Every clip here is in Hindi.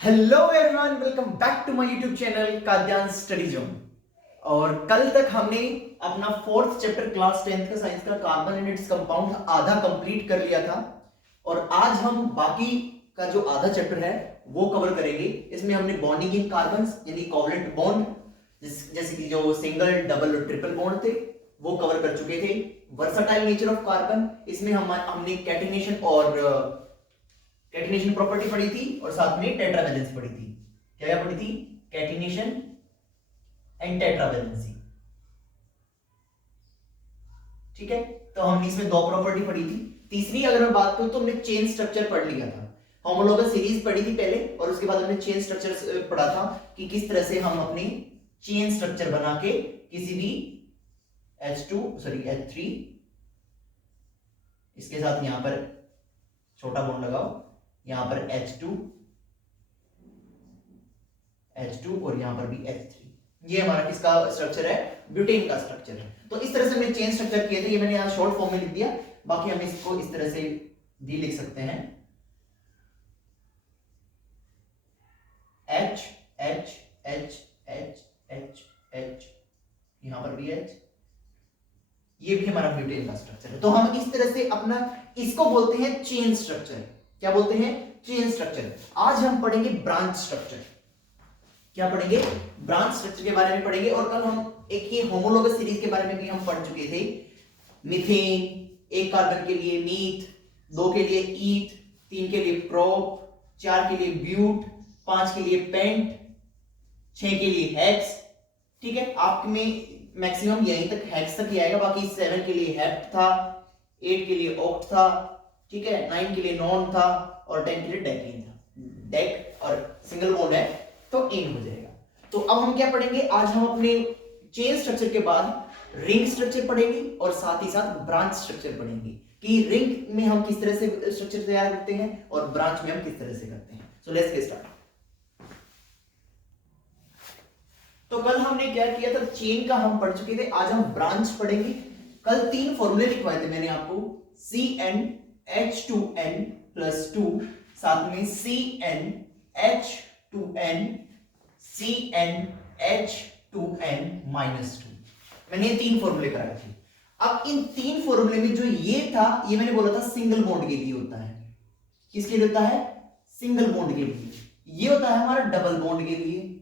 Hello everyone, welcome back to my YouTube channel काद्यांश स्टडी जोन। और कल तक हमने अपना फोर्थ चैप्टर क्लास 10th का साइंस का कार्बन एंड इट्स कंपाउंड आधा कंप्लीट कर लिया था। और आज हम बाकी का जो आधा चैप्टर है वो कवर करेंगे। इसमें हमने बॉन्डिंग इन कार्बन्स यानी कोवलेंट बॉन्ड जैसे कि जो सिंगल डबल और ट्रिपल बॉन्ड थे वो कवर कर चुके थे। वर्सटाइल नेचर ऑफ कार्बन, इसमें हमने कैटिनेशन और कैटिनेशन प्रॉपर्टी पढ़ी थी और साथ में टेट्रावैलेंसी पढ़ी थी। क्या क्या पढ़ी थी? Catenation and tetravalency. ठीक है, तो हमने इसमें दो प्रॉपर्टी पढ़ी थी। तीसरी अगर मैं बात करूं तो हमने चेन स्ट्रक्चर पढ़ लिया था। होमोलॉगस सीरीज पढ़ी थी पहले और उसके बाद हमने चेन स्ट्रक्चर पढ़ा था कि किस तरह से हम अपनी चेन स्ट्रक्चर बना के किसी भी H3 इसके साथ यहां पर छोटा बॉन्ड लगाओ, यहां पर H2 और यहां पर भी H3। ये हमारा किसका स्ट्रक्चर है? ब्यूटेन का स्ट्रक्चर है। तो इस तरह से हमने चेन स्ट्रक्चर किए थे। ये मैंने यहां शॉर्ट फॉर्म में लिख दिया, बाकी हम इसको इस तरह से भी लिख सकते हैं। H H H H H H, यहां पर भी H। ये भी हमारा ब्यूटेन का स्ट्रक्चर है। तो हम इस तरह से अपना इसको बोलते हैं चेन स्ट्रक्चर। क्या बोलते हैं? Chain structure. आज हम पढ़ेंगे ब्रांच स्ट्रक्चर। क्या पढ़ेंगे? ब्रांच स्ट्रक्चर के बारे में पढ़ेंगे। और कल हम एक ही होमोलॉगस सीरीज के बारे में भी हम पढ़ चुके थे। मीथेन, एक कार्बन के लिए मीथ, 2 के लिए ईथ, 3 के लिए प्रोप, 4 के लिए ब्यूट, 5 के लिए पेंट, 6 के लिए हेक्स। ठीक है, आप में मैक्सिमम यहीं तक हेक्स तक ही आएगा। बाकी 7 के लिए हेप्ट था, 8 के लिए ऑक्ट था, ठीक है, 9 के लिए नॉन था और 10 के लिए डेकेन था। डेक और सिंगल बॉन्ड है तो इन हो जाएगा। तो अब हम क्या पढ़ेंगे? आज हम अपने चेन स्ट्रक्चर के बाद रिंग स्ट्रक्चर पढ़ेंगे और साथ ही साथ ब्रांच स्ट्रक्चर पढ़ेंगे कि रिंग में हम किस तरह से स्ट्रक्चर तैयार करते हैं और ब्रांच में हम किस तरह से करते हैं। So let's get start. तो कल हमने क्या किया था? चेन का हम पढ़ चुके थे। आज हम ब्रांच पढ़ेंगे। कल 3 फॉर्मूले लिखवाए थे मैंने आपको, CnH2n+2, साथ में CnH2n, CnH2n-2। मैंने ये 3 फॉर्मूले कराए थे। अब इन 3 फॉर्मूले में जो ये था, ये मैंने बोला था सिंगल बॉन्ड के लिए होता है। किसके लिए होता है? सिंगल बॉन्ड के लिए। ये होता है हमारा डबल बॉन्ड के लिए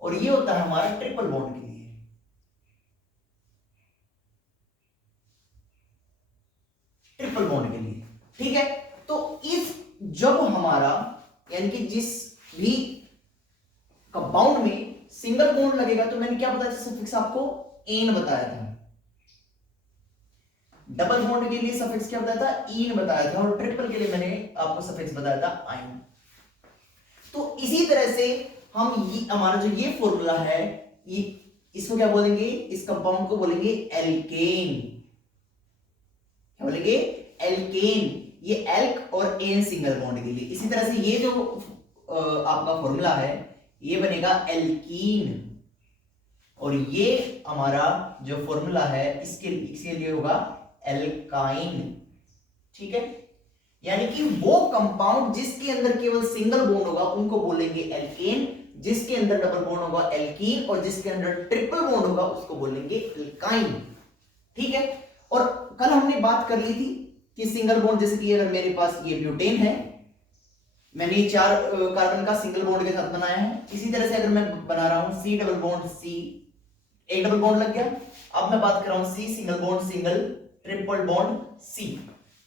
और ये होता है हमारा ट्रिपल बॉन्ड के लिए। ट्रिपल बॉन्ड के लिए, ठीक है। तो इस जब हमारा यानी कि जिस भी कंपाउंड में सिंगल बॉन्ड लगेगा तो मैंने क्या बताया था? सफिक्स आपको एन बताया था। डबल बॉन्ड के लिए सफिक्स क्या बताया था? इन बताया था। और ट्रिपल के लिए मैंने आपको सफिक्स बताया था आइन। तो इसी तरह से हम ये हमारा जो ये फॉर्मूला है, ये इसको क्या बोलेंगे? इस कंपाउंड को बोलेंगे एल्केन। क्या बोलेंगे? एल्केन। ये एल्क और एन सिंगल बॉन्ड के लिए। इसी तरह से ये जो आपका फॉर्मूला है ये बनेगा एल्कीन। और ये हमारा जो फॉर्मूला है इसके लिए होगा एल्काइन। ठीक है, यानी कि वो कंपाउंड जिसके अंदर केवल सिंगल बॉन्ड होगा उनको बोलेंगे एल्केन, जिसके अंदर डबल बॉन्ड होगा एल्कीन, और जिसके अंदर ट्रिपल बॉन्ड होगा उसको बोलेंगे एल्काइन। ठीक है, और कल हमने बात कर ली थी कि सिंगल बॉन्ड, जैसे कि अगर मेरे पास ये ब्यूटेन है, मैंने 4 कार्बन का सिंगल बॉन्ड के साथ बनाया है। इसी तरह से अगर मैं बना रहा हूं C डबल बॉन्ड C, एक डबल बॉन्ड लग गया। अब मैं बात कर रहा हूं C single bond single, triple bond C,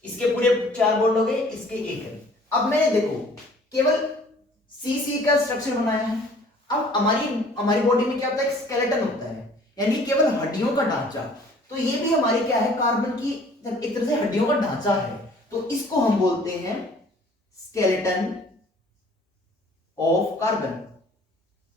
इसके पूरे 4 बॉन्ड हो गए, इसके एक है। अब मैंने देखो केवल C का स्ट्रक्चर बनाया है। अब हमारी बॉडी में क्या होता है? स्केलेटन होता है, यानी केवल हड्डियों का ढांचा। तो ये भी हमारे क्या है? कार्बन की एक तरह से हड्डियों का ढांचा है। तो इसको हम बोलते हैं स्केलेटन ऑफ कार्बन।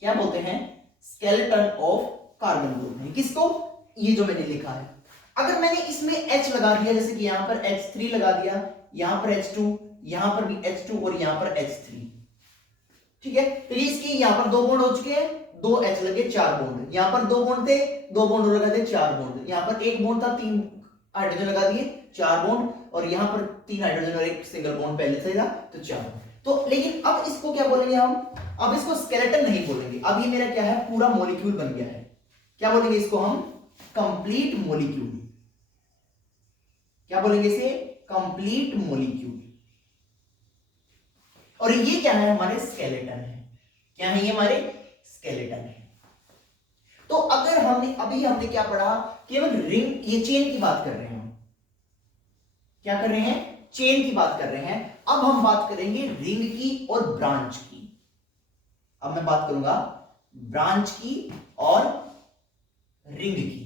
क्या बोलते हैं? स्केलेटन ऑफ कार्बन बोलते हैं। किसको? ये जो मैंने लिखा है। अगर मैंने इसमें H लगा दिया, जैसे कि यहां पर H3 लगा दिया, यहां पर H2, यहां पर भी H2 और यहां पर H3, ठीक है, तो इसकी यहां पर 2 बॉन्ड हो चुके हैं, 2 H लगे, 4 बॉन्ड। यहां पर 2 बॉन्ड थे, 2 बॉन्ड लगा दिए, 4 बॉन्ड। यहां पर 1 बॉन्ड था, 3 हाइड्रोजन लगा दिए, 4 बॉन्ड। और यहां पर 3 हाइड्रोजन और एक सिंगल बॉन्ड पहले से था तो 4। तो लेकिन अब इसको क्या बोलेंगे हम, अब इसको स्केलेटन नहीं बोलेंगे, अब ये मेरा क्या है, पूरा मॉलिक्यूल बन गया है। क्या बोलेंगे इसको हम, कंप्लीट मॉलिक्यूल। क्या बोलेंगे इसे, कंप्लीट मॉलिक्यूल। और ये क्या है, हमारे स्केलेटन है। क्या है ये, हमारे स्केलेटन है। तो अगर हमने क्या पढ़ा, केवल रिंग, ये चेन की बात कर रहे हैं हम, क्या कर रहे हैं, चेन की बात कर रहे हैं। अब हम बात करेंगे रिंग की और ब्रांच की। अब मैं बात करूंगा ब्रांच की और रिंग की।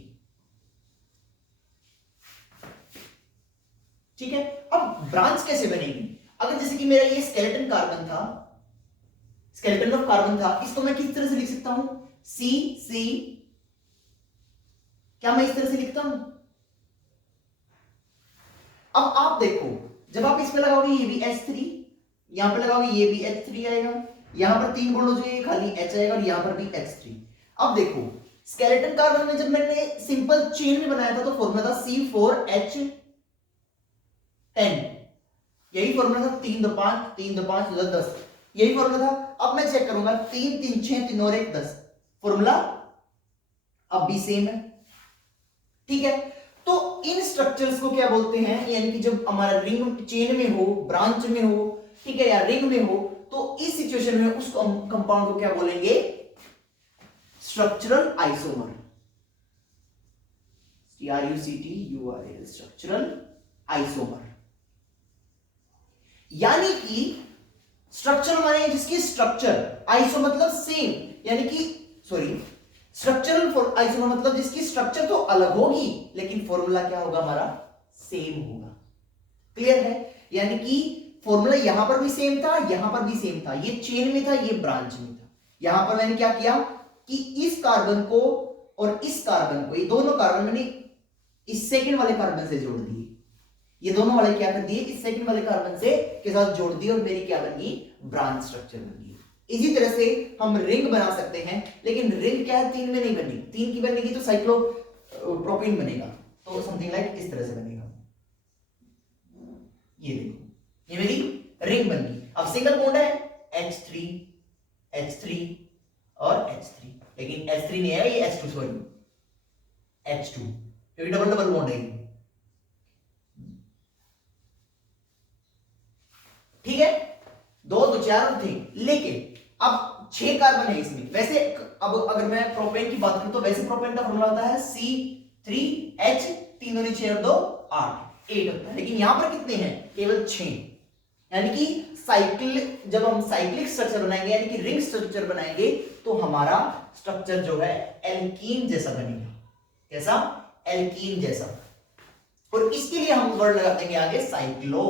ठीक है, अब ब्रांच कैसे बनेगी, अगर जैसे कि मेरा ये स्केलेटन कार्बन था, स्केलेटन ऑफ कार्बन था, इसको मैं किस तरह से लिख सकता हूं, सी सी, क्या मैं इस तरह से लिखता हूं। अब आप देखो, जब आप इसमें लगाओगे ये भी H3, यहां पर लगाओगे ये भी H3 आएगा, यहां पर 3 बॉन्ड हो जाएंगे, खाली H आएगा, और यहां पर भी H3। अब देखो स्केलेटन कार्बन में जब मैंने सिंपल चेन में बनाया था तो फॉर्मूला था C4H10, यही फॉर्मूला था, 3 2 5 3 2 5 10, यही फॉर्मूला था। अब मैं चेक करूंगा 3 3 6 3 और 1 10, फॉर्मूला अब भी सेम है। ठीक है, तो इन स्ट्रक्चर्स को क्या बोलते हैं, यानी कि जब हमारा रिंग चेन में हो, ब्रांच में हो, ठीक है, या रिंग में हो, तो इस सिचुएशन में उस कंपाउंड को क्या बोलेंगे, structural isomer. STRUCTURL, structural isomer. यानी कि स्ट्रक्चर माने जिसकी स्ट्रक्चर, आइसो मतलब सेम, यानी कि सॉरी, स्ट्रक्चरल आइसोमर मतलब जिसकी स्ट्रक्चर तो अलग होगी लेकिन फॉर्मूला क्या होगा, हमारा सेम होगा। क्लियर है, यानी कि फॉर्मूला यहां पर भी सेम था, यहां पर भी सेम था, ये चेन में था, ये ब्रांच में था। यहां पर मैंने क्या किया कि इस कार्बन को और इस कार्बन को, ये दोनों कार्बन मैंने इस सेकंड वाले कार्बन से जोड़ दिए, ये दोनों वाले क्या कर दिए, इस सेकंड वाले कार्बन से के साथ जोड़ दिए, और मेरी क्या बन गई, ब्रांच स्ट्रक्चर बन गई। इसी तरह से हम रिंग बना सकते हैं, लेकिन रिंग क्या है, 3 में नहीं बननी, 3 की बनेगी तो साइक्लोप्रोपीन बनेगा, तो समथिंग लाइक इस तरह से बनेगा। ये देखो, ये मेरी रिंग बन गई। अब सिंगल बॉन्ड है, H3 H3 और H3, लेकिन H3 नहीं है, ये H2, सॉरी H2, क्योंकि डबल डबल बॉन्ड है। ठीक है, 2 2 4 थे, लेकिन अब 6 कार्बन है इसमें। वैसे अब अगर मैं प्रोपेन की बात करूं तो वैसे प्रोपेन का फॉर्मूला होता है C3H, 3 दूनी 6 और 2 8 होता है, लेकिन यहां पर कितने हैं, केवल 6। यानी कि जब हम साइक्लिक स्ट्रक्चर बनाएंगे, यानी कि रिंग स्ट्रक्चर बनाएंगे, तो हमारा स्ट्रक्चर जो है एल्कीन जैसा बनेगा। कैसा, एल्कीन जैसा। और इसके लिए हम वर्ड लगा देंगे आगे साइक्लो।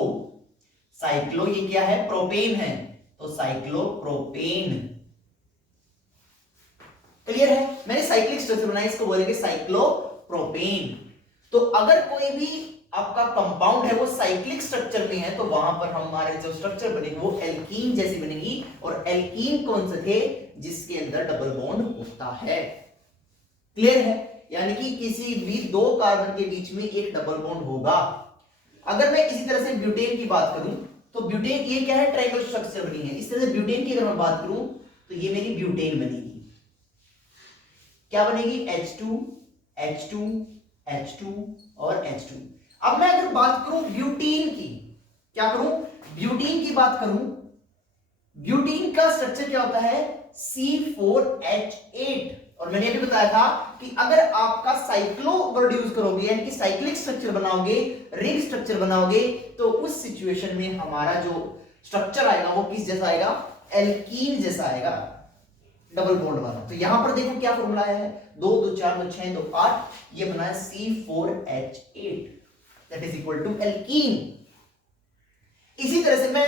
साइक्लो ये क्या है, प्रोपेन है, तो साइक्लोप्रोपेन। क्लियर है, मैंने साइक्लिक स्ट्रक्चर बनाया, इसको बोलेंगे साइक्लोप्रोपेन। तो अगर कोई भी आपका कंपाउंड है वो साइक्लिक स्ट्रक्चर में है, तो वहां पर हमारे जो स्ट्रक्चर बनेगी वो एल्कीन जैसी बनेगी। और एल्कीन कौन से थे, जिसके अंदर डबल बॉन्ड होता है। क्लियर है, यानी कि किसी भी 2 कार्बन के बीच में एक डबल बॉन्ड होगा। अगर मैं इसी तरह से ब्यूटेन की बात करूं, तो ब्यूटेन ये क्या है, ट्रायंगल स्ट्रक्चर बनी है। इस तरह से ब्यूटेन की अगर मैं बात करूं तो ये मेरी ब्यूटेन बनेगी। क्या बनेगी, H2 H2 H2 और H2। अब मैं अगर बात करूं ब्यूटीन की, क्या करूं, ब्यूटीन की बात करूं, ब्यूटीन का स्ट्रक्चर क्या होता है, C4H8। और मैंने अभी बताया था कि अगर आपका साइक्लो वर्ड यूज करोगे, यानी कि साइक्लिक स्ट्रक्चर बनाओगे, रिंग स्ट्रक्चर बनाओगे, तो उस सिचुएशन में हमारा जो स्ट्रक्चर आएगा वो किस जैसा आएगा, एल्कीन जैसा आएगा, डबल बॉन्ड वाला। तो यहां पर देखो क्या फॉर्मूला आया है, 2 2 4 2 6 2 8, ये बना है C4H8, that is equal to alkene. इसी तरह से मैं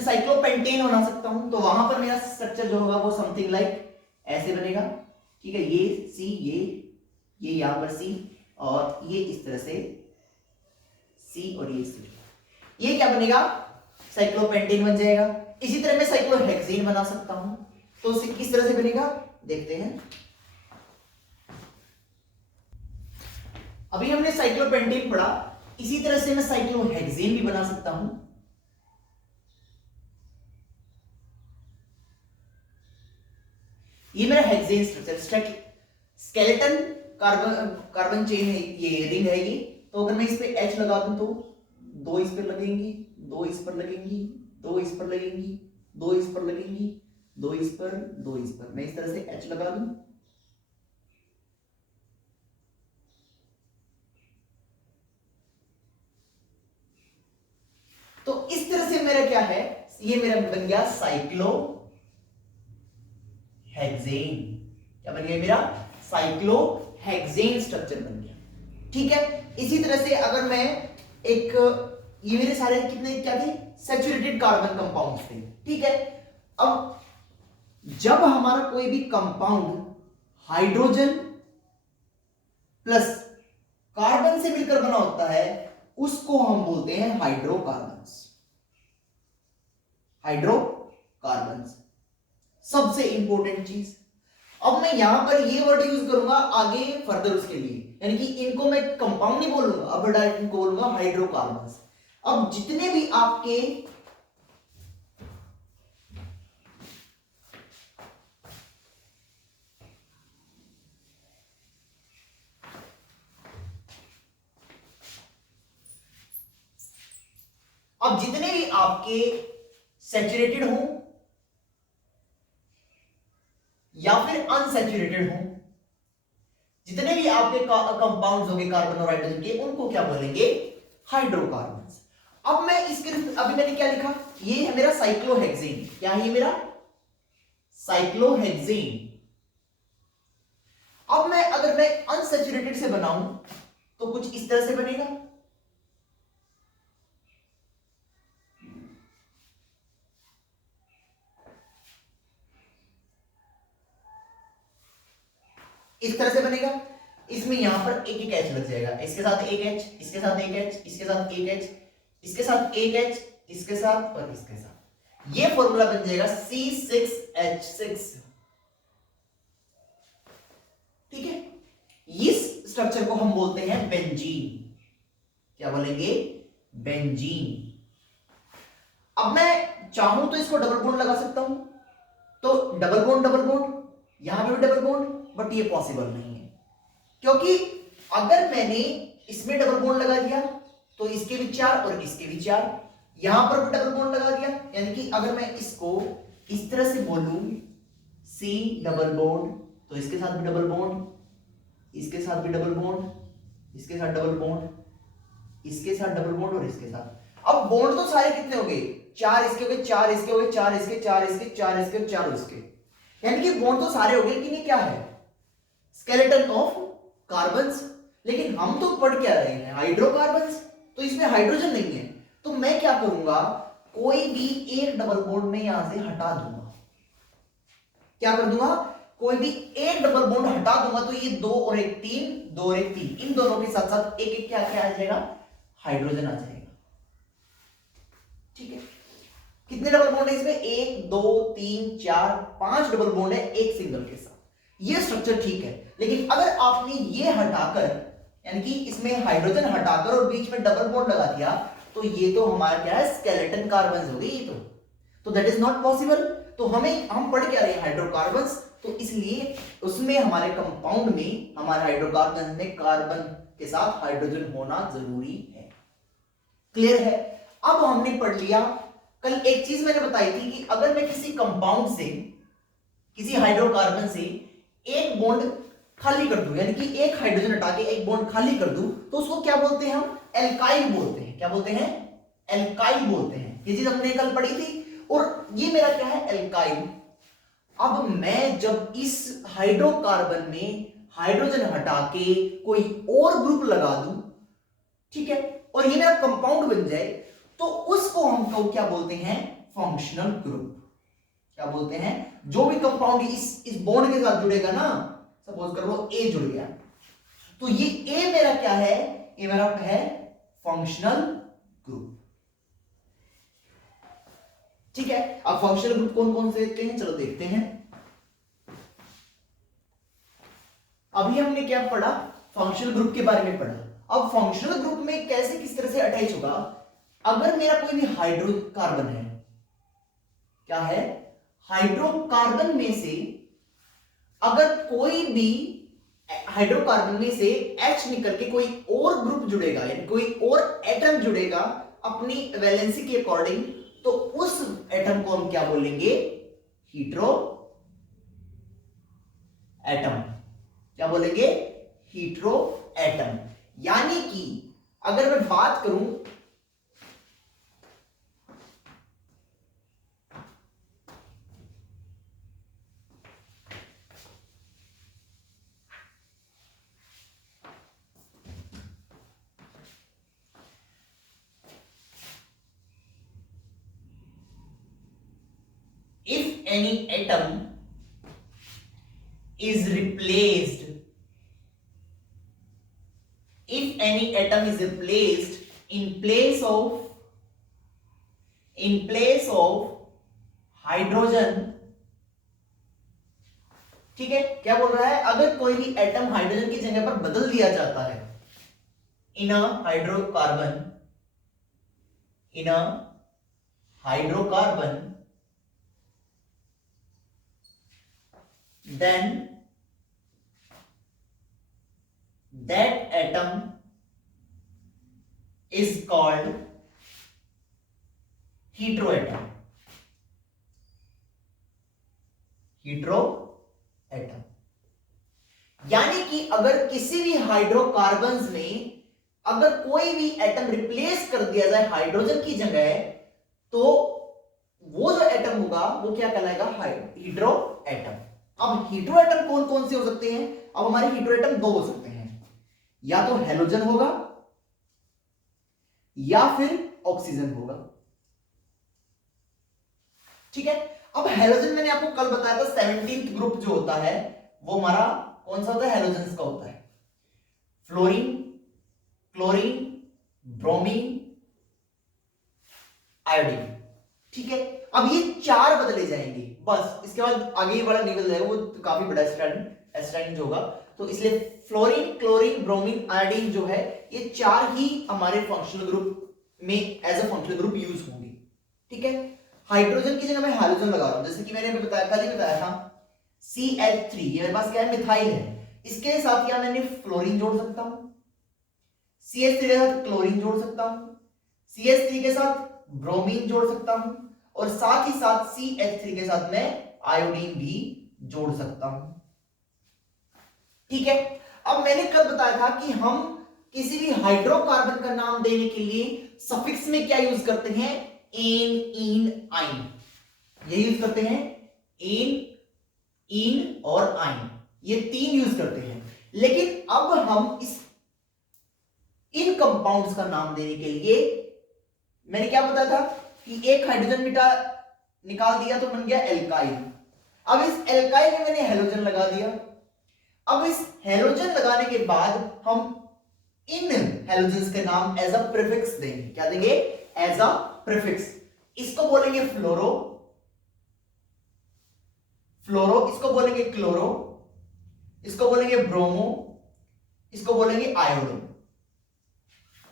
साइक्लोपेंटेन बना सकता हूं, तो वहां पर मेरा स्ट्रक्चर जो होगा वो समथिंग लाइक ऐसे बनेगा। ठीक है, ये C, ये यहां पर C, और ये इस तरह से C और ये C, ये क्या बनेगा, साइक्लोपेंटेन बन जाएगा। इसी तरह मैं साइक्लोहेक्सेन बना सकता हूं, तो किस तरह से बनेगा देखते हैं। अभी हमने साइक्लोपेंटेन पढ़ा, इसी तरह से मैं साइक्लोहेक्सेन भी बना सकता हूं। ये मेरा hexane structure, skeleton carbon chain है, ये रिंग है ये। तो अगर मैं इस पे H लगा दूं तो 2 इस पर लगेंगी, 2 इस पर लगेंगी, 2 इस पर लगेंगी, 2 इस पर लगेंगी, 2 इस पर, 2 इस पर। मैं इस तरह से H लगा दूं, तो इस तरह से मेरा क्या है, ये मेरा बन गया साइक्लो हेक्सेन। क्या बन गया मेरा? साइक्लो हेक्सेन स्ट्रक्चर बन गया। ठीक है, इसी तरह से अगर मैं एक, ये मेरे सारे कितने क्या थे? सैचुरेटेड कार्बन कंपाउंड्स थे। ठीक है, अब जब हमारा कोई भी कंपाउंड हाइड्रोजन प्लस कार्बन से मिलकर बना होता है, उसको हम बोलते हैं हाइड्रोकार्बन्स। हाइड्रोकार्बन्स सबसे इंपॉर्टेंट चीज। अब मैं यहां पर ये वर्ड यूज करूंगा आगे फर्दर उसके लिए, यानी कि इनको मैं कंपाउंड नहीं बोलूंगा, अब डायरेक्ट इनको बोलूंगा हाइड्रोकार्बन्स। अब जितने भी आपके सैचुरेटेड हो या फिर अनसैचुरेटेड हो, जितने भी आपके कंपाउंड्स होंगे कार्बन और हाइड्रोजन के, उनको क्या बोलेंगे? हाइड्रोकार्बन्स। अब मैं इसके, अभी मैंने क्या लिखा? ये है मेरा साइक्लोहेक्सेन। क्या है ये मेरा? साइक्लोहेक्सेन। अब मैं अगर मैं अनसैचुरेटेड से बनाऊं तो कुछ इस तरह से बनेगा। इस तरह से बनेगा। इसमें यहां पर एक एक एच लग जाएगा, इसके साथ एक एच, इसके साथ एक एच, इसके साथ एक एच, इसके साथ एक एच, इसके साथ और इसके साथ। ये फॉर्मूला बन जाएगा C6H6। ठीक है, इस स्ट्रक्चर को हम बोलते हैं बेंजीन। क्या बोलेंगे? बेंजीन। अब मैं चाहूं तो इसको डबल बॉन्ड लगा सकता हूं, तो डबल बॉन्ड, यहां पे भी डबल बॉन्ड, बट ये पॉसिबल नहीं है, क्योंकि अगर मैंने इसमें डबल बॉन्ड लगा दिया तो इसके भी 4 और इसके भी 4, यहां पर भी डबल बॉन्ड लगा दिया, यानी कि अगर मैं इसको इस तरह से बोलूं C डबल बॉन्ड, तो इसके साथ भी डबल बॉन्ड, इसके साथ भी डबल बॉन्ड, इसके साथ डबल बॉन्ड, इसके साथ डबल बॉन्ड और इसके साथ। अब बॉन्ड तो सारे कितने हो गए? 4 इसके हो गए, 4 इसके हो गए, 4 इसके, 4 इसके, 4 इसके, 4 इसके, यानी कि बॉन्ड तो सारे हो गए, लेकिन ये क्या है? Skeleton of carbons. लेकिन हम तो पढ़ क्या रहे हैं? हाइड्रोकार्बन्स, तो इसमें हाइड्रोजन नहीं है, तो मैं क्या करूंगा? कोई भी एक डबल बॉन्ड में यहां से हटा दूंगा। क्या कर दूंगा? कोई भी एक डबल बॉन्ड हटा दूंगा, तो ये 2 और 1 3, 2 और 1 3, इन दोनों के साथ साथ एक एक क्या क्या आ जाएगा? हाइड्रोजन आ जाएगा। ठीक है, कितने डबल बॉन्ड है इसमें? 1 2 3 4 5 डबल बॉन्ड है एक सिंगल के साथ। ये स्ट्रक्चर ठीक है, लेकिन अगर आपने ये हटाकर, यानी कि इसमें हाइड्रोजन हटाकर और बीच में डबल बॉन्ड लगा दिया, तो ये तो हमारा क्या है? स्केलेटन कार्बन्स हो गई ये तो दैट इज नॉट पॉसिबल। तो हम पढ़ क्या रहे हैं? हाइड्रोकार्बन्स, तो इसलिए उसमें हमारे कंपाउंड में, हमारे हाइड्रोकार्बन में कार्बन के साथ हाइड्रोजन होना जरूरी है। क्लियर है? अब हमने पढ़ लिया, कल एक चीज मैंने बताई थी कि अगर मैं किसी कंपाउंड से, किसी हाइड्रोकार्बन से एक बॉन्ड खाली कर दूं, यानी कि एक हाइड्रोजन हटा के एक बॉन्ड खाली कर दूं, तो उसको क्या बोलते हैं? हम एल्काइल बोलते हैं। क्या बोलते हैं? एल्काइल बोलते हैं। ये चीज हमने कल पढ़ी थी, और ये मेरा क्या है? एल्काइल। अब मैं जब इस हाइड्रोकार्बन में हाइड्रोजन हटा के कोई और ग्रुप लगा दूं, ठीक है, और ये मेरा कंपाउंड बन जाए, तो उसको हम क्या बोलते हैं? Functional group. क्या बोलते हैं? जो भी कंपाउंड इस बॉन्ड के साथ जुड़ेगा ना, सपोज कर लो ए जुड़ गया, तो ये ए मेरा क्या है? ये मेरा है फंक्शनल ग्रुप। ठीक है, अब फंक्शनल ग्रुप कौन कौन से देखते हैं? चलो देखते हैं। अभी हमने क्या पढ़ा? फंक्शनल ग्रुप के बारे में पढ़ा। अब फंक्शनल ग्रुप में कैसे, किस तरह से अटैच होगा? अगर मेरा कोई भी हाइड्रोकार्बन है, क्या है? हाइड्रोकार्बन में से अगर कोई भी हाइड्रोकार्बन में से H निकल के कोई और ग्रुप जुड़ेगा, यानी कोई और एटम जुड़ेगा अपनी वैलेंसी के अकॉर्डिंग, तो उस एटम को हम क्या बोलेंगे? Hetero atom. क्या बोलेंगे? Hetero atom. यानी कि अगर मैं बात करूं if any atom is replaced, if any atom is replaced in place of hydrogen, ठीक है, क्या बोल रहा है? अगर कोई भी एटम हाइड्रोजन की जगह पर बदल दिया जाता है in a hydrocarbon, then that atom is called heteroatom. Heteroatom. यानी कि अगर किसी भी हाइड्रोकार्बन्स में अगर कोई भी एटम रिप्लेस कर दिया जाए हाइड्रोजन की जगह, तो वो जो एटम होगा वो क्या कहलाएगा? हीट्रोएटम। अब हीट्रोएटम कौन कौन से हो सकते हैं? अब हमारे हीट्रोएटम दो हो सकते हैं, या तो हेलोजन होगा या फिर ऑक्सीजन होगा। ठीक है, अब हेलोजन मैंने आपको कल बताया था 17th ग्रुप जो होता है वो हमारा कौन सा होता है? हेलोजेंस का होता है। Fluorine, chlorine, bromine, iodine. ठीक है, अब ये चार बदले जाएंगे बस, इसके बाद आगे वाला नहीं बदल जाएगा, वो तो काफी बड़ा स्टैंड जो होगा। तो इसलिए फ्लोरीन, क्लोरीन, ब्रोमीन, आयोडीन जो है ये चार ही हमारे फंक्शनल ग्रुप में as a functional group use होंगे। ठीक है, हाइड्रोजन की जगह मैं हाइड्रोजन लगा रहा हूं, जैसे कि मैंने अभी कल ही बताया था CH3, ये मेरे पास क्या है? मिथाइल है। इसके साथ क्या मैंने फ्लोरीन जोड़ सकता हूं, CH3 के साथ क्लोरीन जोड़ सकता हूं, CH3 के साथ ब्रोमीन जोड़ सकता हूं, और साथ ही साथ CH3 के साथ मैं आयोडीन भी जोड़ सकता हूं। ठीक है, अब मैंने कल बताया था कि हम किसी भी हाइड्रोकार्बन का नाम देने के लिए सफिक्स में क्या यूज करते हैं? एन, इन, आइन, ये यूज करते हैं। एन, इन और आइन, ये तीन यूज करते हैं। लेकिन अब हम इन कंपाउंड्स का नाम देने के लिए, मैंने क्या बताया था कि एक हाइड्रोजन निकाल दिया तो बन गया एल्काइल। अब इस एल्काइल में मैंने हेलोजन लगा दिया। अब इस हेलोजन लगाने के बाद हम इन हेलोजेंस के नाम एज अ प्रीफिक्स देंगे। क्या देंगे? As a prefix. इसको बोलेंगे फ्लोरो, इसको बोलेंगे क्लोरो, इसको बोलेंगे ब्रोमो, इसको बोलेंगे आयोडो।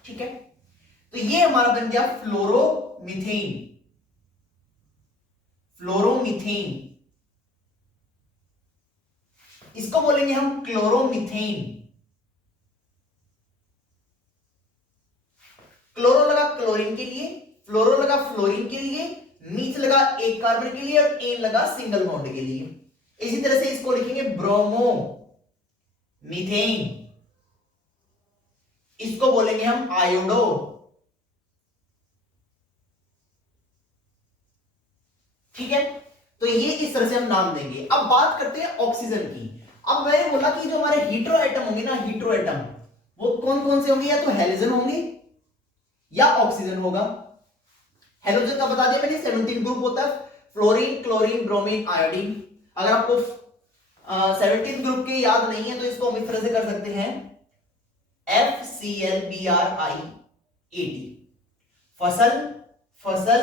ठीक है, तो ये हमारा बन गया फ्लोरोमीथेन। इसको बोलेंगे हम क्लोरोमीथेन। क्लोरो लगा क्लोरीन के लिए, फ्लोरो लगा फ्लोरीन के लिए, मीथ लगा एक कार्बन के लिए, और एन लगा सिंगल बॉन्ड के लिए। इसी तरह से इसको लिखेंगे ब्रोमो मीथेन, इसको बोलेंगे हम आयोडो। ठीक है, तो ये इस तरह से हम नाम देंगे। अब बात करते हैं ऑक्सीजन की। अब मैंने बोला कि जो हमारे हीट्रो एटम होंगे ना, हीट्रो एटम वो कौन कौन से होंगे? या तो हेलोजन होंगे या ऑक्सीजन होगा। हेलोजन का बता दिया मैंने, 17 ग्रुप होता है, फ्लोरीन, क्लोरीन, ब्रोमीन, आयोडीन। अगर आपको 17 ग्रुप के याद नहीं है तो इसको हम इस तरह से कर सकते हैं, FCLBRIAT, फसल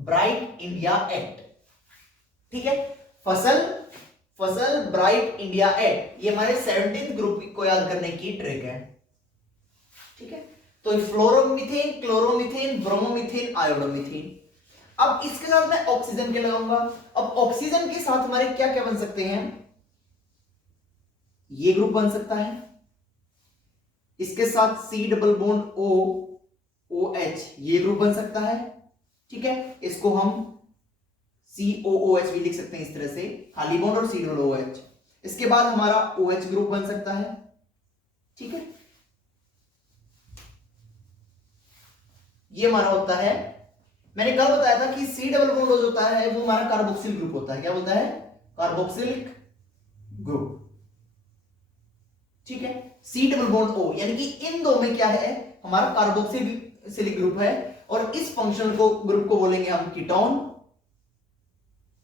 ब्राइट इंडिया एक्ट। ठीक है, फसल ब्राइट इंडिया एक्ट, ये हमारे 17 ग्रुप को याद करने की ट्रिक है। ठीक है, तो फ्लोरोमीथेन, क्लोरोमीथेन, ब्रोमोमीथेन, आयोडोमीथेन। अब इसके साथ मैं ऑक्सीजन के लगाऊंगा। अब ऑक्सीजन के साथ हमारे क्या क्या बन सकते हैं? ये ग्रुप बन सकता है, इसके साथ C double bond O OH ये ग्रुप बन सकता है, ठीक है। इसको हम COOH भी लिख सकते हैं इस तरह से, खाली बॉन्ड और C डबल OH। इसके बाद हमारा OH ग्रुप बन सकता है, ठीक है। ये हमारा होता है, मैंने कल बताया था कि C डबल बॉन्ड जो होता है वो हमारा कार्बोक्सिल ग्रुप होता है। क्या बोलता है? कार्बोक्सिल ग्रुप, ठीक है। C डबल बॉन्ड O, यानी कि इन दो में क्या है, हमारा कार्बोक्सिलिक ग्रुप है, और इस फंक्शनल को ग्रुप को बोलेंगे हम कीटोन।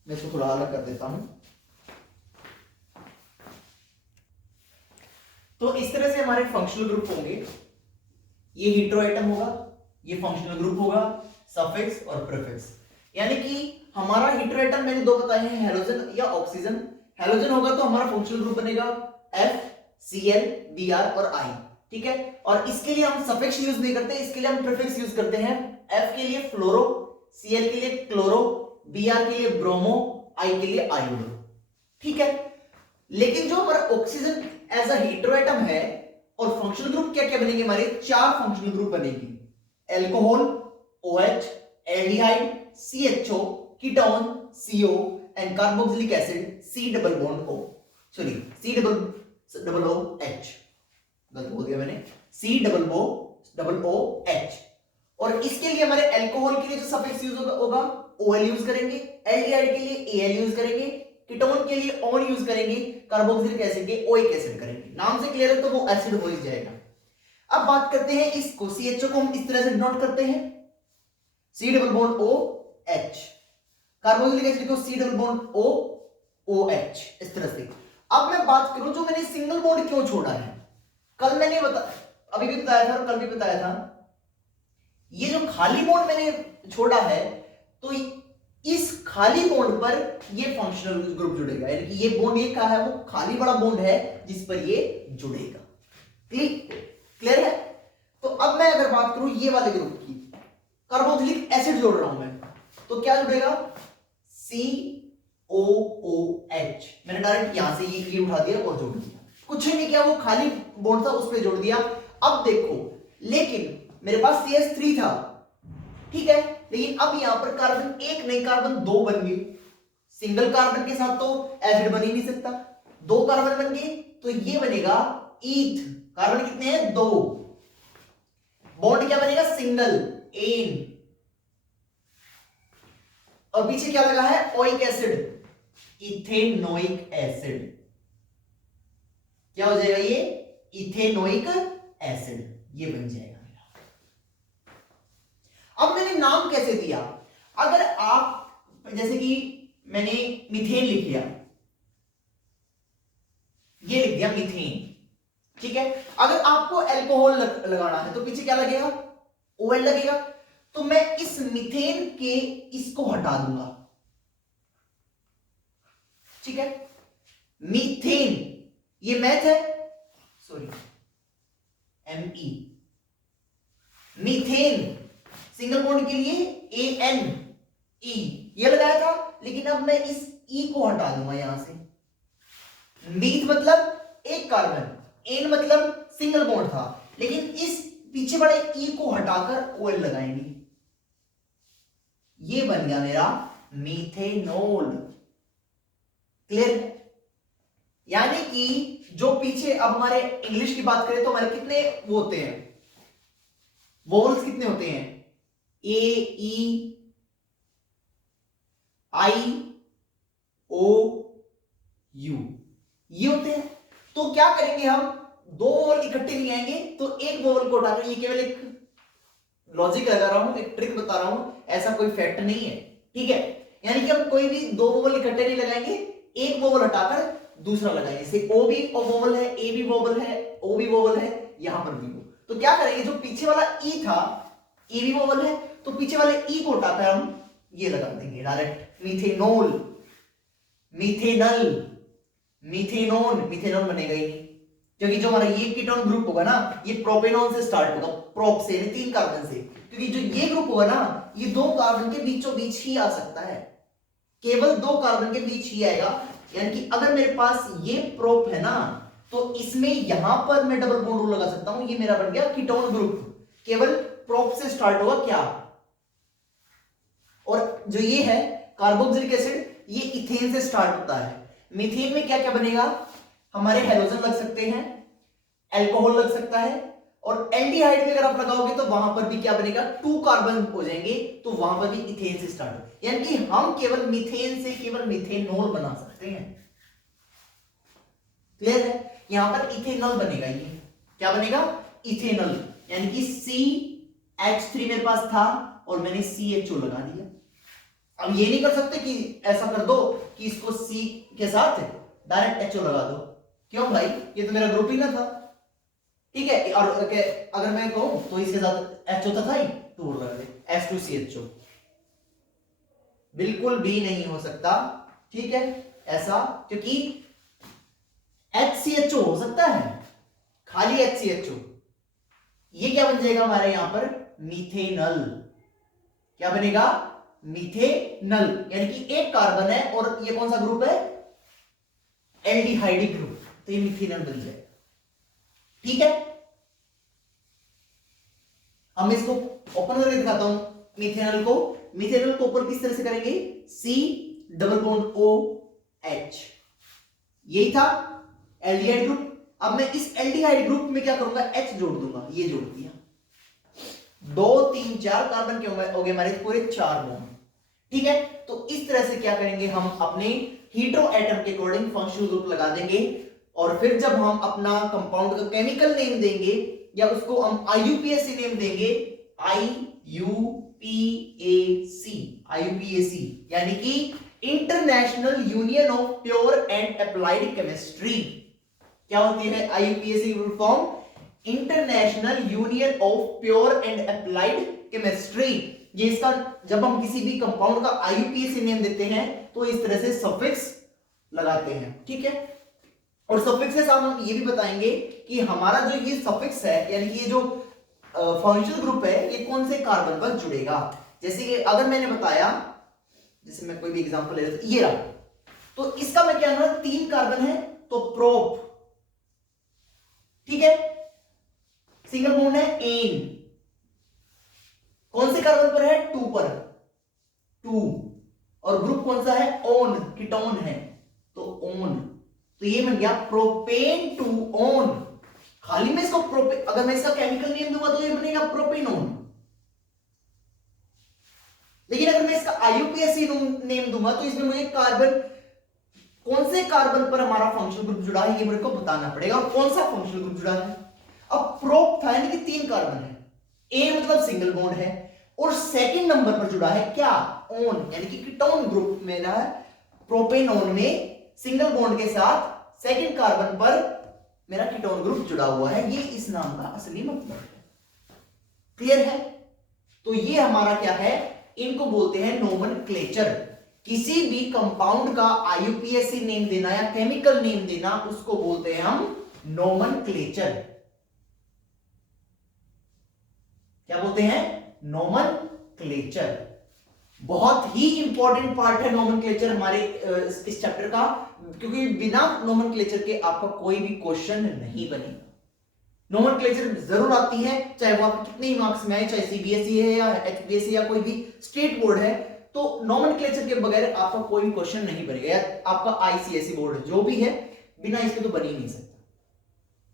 मैं इसको थोड़ा अलग कर देता हूं। तो इस तरह से हमारे फंक्शनल ग्रुप होंगे। ये हेटेरोएटम होगा, ये फंक्शनल ग्रुप होगा, सफिक्स और प्रीफिक्स। यानी कि हमारा हेटेरोएटम मैंने दो बताए हैं, हैलोजन या ऑक्सीजन। हैलोजन होगा तो हमारा फंक्शनल ग्रुप बनेगा F Cl Br और I, ठीक है। और इसके लिए हम सफिक्स यूज नहीं करते, इसके लिए हम प्रीफिक्स यूज करते हैं। F के लिए फ्लोरो, Cl के लिए क्लोरो, Br के लिए ब्रोमो, I के लिए आयोडो, ठीक है। लेकिन जो हमारा ऑक्सीजन एज अ हेटेरोएटम है, और फंक्शनल ग्रुप क्या क्या बनेंगे हमारे, चार फंक्शनल ग्रुप बनेगी, alcohol OH, aldehyde CHO, ketone CO and carboxylic acid C double bond O, sorry C double OH, गलत बोल दिया मैंने, C डबल OH। और इसके लिए हमारे अल्कोहल के लिए जो सफिक्स यूज होगा OL यूज करेंगे, एल्डिहाइड के लिए AL यूज करेंगे, कीटोन के लिए ऑन यूज करेंगे, कार्बोक्सिलिक एसिड के ओइक एसिड करेंगे। नाम से क्लियर है तो वो एसिड हो ही जाएगा। अब बात करते हैं इसको, CHO को हम इस तरह से डिनोट करते हैं, C double bond OH, carboxylic acid को C डबल बॉन्ड OH, इस तरह से। अब मैं बात करूं जो मैंने सिंगल बॉन्ड क्यों छोड़ा है, कल मैंने अभी भी बताया था और कल भी बताया था, ये जो खाली बॉन्ड मैंने छोड़ा है, तो इस खाली बॉन्ड पर ये फंक्शनल ग्रुप जुड़ेगा, यानी कि ये बॉन्ड ये कहा है वो खाली वाला बॉन्ड है जिस पर ये जुड़ेगा। क्लियर है? तो अब मैं अगर बात करूं ये वाले ग्रुप की, कार्बोक्सिलिक एसिड जोड़ रहा हूं मैं, तो क्या जुड़ेगा, COOH। मैंने डायरेक्ट यहां से ये उठा दिया और जोड़ दिया, कुछ ही नहीं किया, वो खाली बॉन्ड था उस पर जोड़ दिया। अब देखो, लेकिन मेरे पास CH3 था, ठीक है, लेकिन अब यहां पर कार्बन एक नहीं कार्बन दो बन गए। सिंगल कार्बन के साथ तो एसिड बन ही नहीं सकता, दो कार्बन बन गए तो ये बनेगा ईथ। कार्बन कितने हैं, दो, बॉन्ड क्या बनेगा, सिंगल, एन, और पीछे क्या लगा है, ओइक एसिड, इथेनोइक एसिड। क्या हो जाएगा ये, इथेनोइक एसिड, ये बन जाएगा। अब मैंने नाम कैसे दिया, अगर आप जैसे कि मैंने मीथेन लिख लिया, ये लिख दिया मीथेन, ठीक है। अगर आपको अल्कोहल लगाना है तो पीछे क्या लगेगा, OL लगेगा, तो मैं इस मीथेन के इसको हटा दूंगा, ठीक है। मीथेन ये मैथ है, sorry ME, methane single bond के लिए ANE ये लगाया था, लेकिन अब मैं इस E को हटा दूंगा यहां से। मीथ मतलब एक कार्बन, एन मतलब सिंगल बॉन्ड था, लेकिन इस पीछे वाले E को हटाकर OL लगाएंगे, ये बन गया मेरा मीथेनॉल। क्लियर? यानी कि जो पीछे, अब हमारे इंग्लिश की बात करें तो हमारे कितने वो होते हैं, वोवल्स कितने होते हैं, A E I O U ये होते हैं। तो क्या करेंगे हम, दो वोवल इकट्ठे नहीं आएंगे तो एक वोवल को उठाकर, ये केवल एक लॉजिक लगा रहा हूं, एक ट्रिक बता रहा हूं, ऐसा कोई फैक्ट नहीं है, ठीक है। यानी कि हम कोई भी दो वोवल इकट्ठे नहीं लगाएंगे, एक वोवल हटाकर दूसरा लगाएंगे। जैसे O भी वोवल है, A भी वोवल है, O भी वोवल है, यहां पर भी हो, तो क्या करेंगे, जो पीछे वाला E था, E भी वोवल है, तो पीछे वाले E को उठाकर हम ये लगा देंगे डायरेक्ट, मीथेनॉल, मीथेनल, मीथेनॉन, मीथेनॉल बनेगा ही नहीं, क्योंकि जो हमारा ये कीटोन ग्रुप होगा ना, ये प्रोपेनॉन से स्टार्ट होगा, प्रोप से, यानी 3 कार्बन से, क्योंकि जो ये ग्रुप होगा ना, ये 2 कार्बन के बीचों बीच ही आ सकता है, केवल 2 कार्बन के बीच ही आएगा। यानी कि अगर मेरे पास ये प्रोप है ना, तो इसमें यहां पर मैं डबल बॉन्ड रूल लगा सकता हूं, ये मेरा बन गया कीटोन ग्रुप, केवल प्रोप से स्टार्ट होगा क्या। और जो ये है कार्बोक्सिलिक एसिड, ये इथेन से स्टार्ट होता है। मीथेन में क्या क्या बनेगा, हमारे हेलोजन लग सकते हैं, अल्कोहल लग सकता है, और एल्डिहाइड में अगर आप लगाओगे तो वहां पर भी क्या बनेगा, 2 कार्बन हो जाएंगे, तो वहां पर भी इथेन से स्टार्ट हो, यानी कि हम केवल मीथेन से केवल मीथेनॉल बना सकते हैं। क्लियर है, यहां पर इथेनॉल बनेगा, ये क्या बनेगा, इथेनॉल, यानी कि CH3 मेरे पास था और मैंने CHO लगा दिया। अब ये नहीं कर सकते कि ऐसा कर दो कि इसको C के साथ डायरेक्ट HO लगा दो, क्यों भाई, ये तो मेरा ग्रुप ही ना था। ठीक है, और अगर मैं कहूं तो इसके साथ HO था ही, तो लगा दे H2CHO, बिल्कुल भी नहीं हो सकता। ठीक है, ऐसा, क्योंकि HCHO हो सकता है, खाली HCHO, ये क्या बन जाएगा हमारे यहां पर, मीथेनल। क्या बनेगा, मीथेनल, यानी कि एक कार्बन है और ये कौन सा ग्रुप है, एल्डिहाइडिक ग्रुप, तो ये मीथेनल बन जाएगा। ठीक है, हम इसको ओपन करके दिखाता हूं मीथेनल को। मीथेनल को ऊपर किस तरह से करेंगे, C डबल बॉन्ड OH, यही था एल्डिहाइड ग्रुप। अब मैं इस एल्डिहाइड ग्रुप में क्या करूंगा, H जोड़ दूंगा, ये जोड़ दिया, 2 3 4 कार्बन के हो गए हमारे पूरे 4 बॉन्ड। ठीक है, तो इस तरह से क्या करेंगे, हम अपने हीट्रो एटम के अकॉर्डिंग फंक्शनल ग्रुप लगा देंगे, और फिर जब हम अपना कंपाउंड का केमिकल नेम देंगे या उसको हम IUPAC नेम देंगे, IUPAC, यानी कि international union of pure and applied chemistry. क्या होती है IUPAC की full form, international union of pure and applied chemistry. ये इसका, जब हम किसी भी कंपाउंड का IUPAC नेम देते हैं तो इस तरह से सफिक्स लगाते हैं। ठीक है, और सफिक्स के साथ हम ये भी बताएंगे कि हमारा जो ये सफिक्स है, यानी कि ये जो फंक्शनल ग्रुप है, ये कौन से कार्बन पर जुड़ेगा। जैसे कि अगर मैंने बताया, जैसे मैं कोई भी एग्जांपल ले लेता हूं, ये रहा, तो इसका मैं क्या लूंगा, 3 कार्बन है तो प्रोप। ठीक है, सिंगल बॉन्ड है एन, कौन से कार्बन पर है, 2 पर, 2, और ग्रुप कौन सा है, ओन, कीटोन है, तो ओन, तो ये बन गया प्रोपेन टू ओन। खाली में इसको प्रोपेन, अगर मैं इसका केमिकल नेम दूंगा तो ये बनेगा प्रोपेनोन, लेकिन अगर मैं इसका IUPAC नेम दूंगा तो इसमें मुझे कार्बन, कौन से कार्बन पर हमारा फंक्शनल ग्रुप जुड़ा है, ये मेरे को बताना पड़ेगा, और कौन सा फंक्शनल ग्रुप जुड़ा है। अब प्रोप था, यानी कि 3 कार्बन है, A मतलब सिंगल बॉन्ड है, और सेकंड नंबर पर जुड़ा है क्या, ओन, यानी कि कीटोन ग्रुप मेरा प्रोपेनोन में सिंगल बॉन्ड के साथ सेकंड कार्बन पर मेरा कीटोन ग्रुप जुड़ा हुआ है, ये इस नाम का असली मतलब है। क्लियर है, तो ये हमारा क्या है, इनको बोलते हैं नोमेनक्लेचर। किसी भी कंपाउंड का IUPAC नेम देना या केमिकल नेम देना, उसको बोलते हैं हम नोमेनक्लेचर। क्या बोलते हैं, नोमेनक्लेचर। बहुत ही इंपॉर्टेंट पार्ट है नोमेनक्लेचर हमारे इस चैप्टर का, क्योंकि बिना नोमेनक्लेचर के आपका कोई भी क्वेश्चन नहीं बनेगा। नोमेनक्लेचर जरूर आती है, चाहे वो आप कितने ही मार्क्स में आए, चाहे CBSE है या HPSC या कोई भी स्टेट बोर्ड है, तो नोमेनक्लेचर के बगैर आपका कोई भी क्वेश्चन नहीं बनेगा, या आपका ICSE बोर्ड है, जो भी है, बिना इसके तो बन ही नहीं सकता।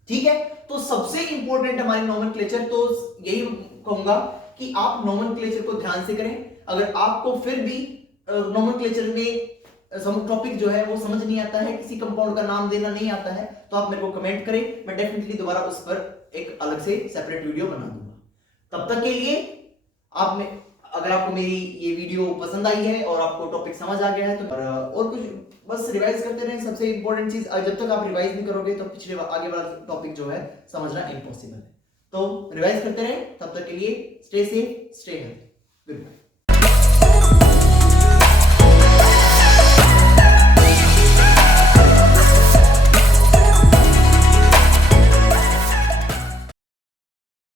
ठीक है, तो सबसे इंपॉर्टेंट हमारी नोमेनक्लेचर, तो यही कहूंगा कि आप नोमेनक्लेचर को ध्यान से करें। अगर आपको फिर भी नोमेनक्लेचर में टॉपिक जो है वो समझ नहीं आता है, किसी कंपाउंड का नाम देना नहीं आता है, तो आप मेरे को कमेंट करें, मैं डेफिनेटली दोबारा उस पर एक अलग से सेपरेट वीडियो बना दूंगा। तब तक के लिए आप में, अगर आपको मेरी ये वीडियो पसंद आई है और आपको टॉपिक समझ आ गया है, तो और कुछ बस रिवाइज करते रहें। सबसे इंपॉर्टेंट चीज, जब तक आप रिवाइज नहीं करोगे तो पिछले आगे वाला टॉपिक जो है समझना इम्पॉसिबल है। तो रिवाइज करते रहें, तब तक के लिए stay safe, stay healthy, good bye.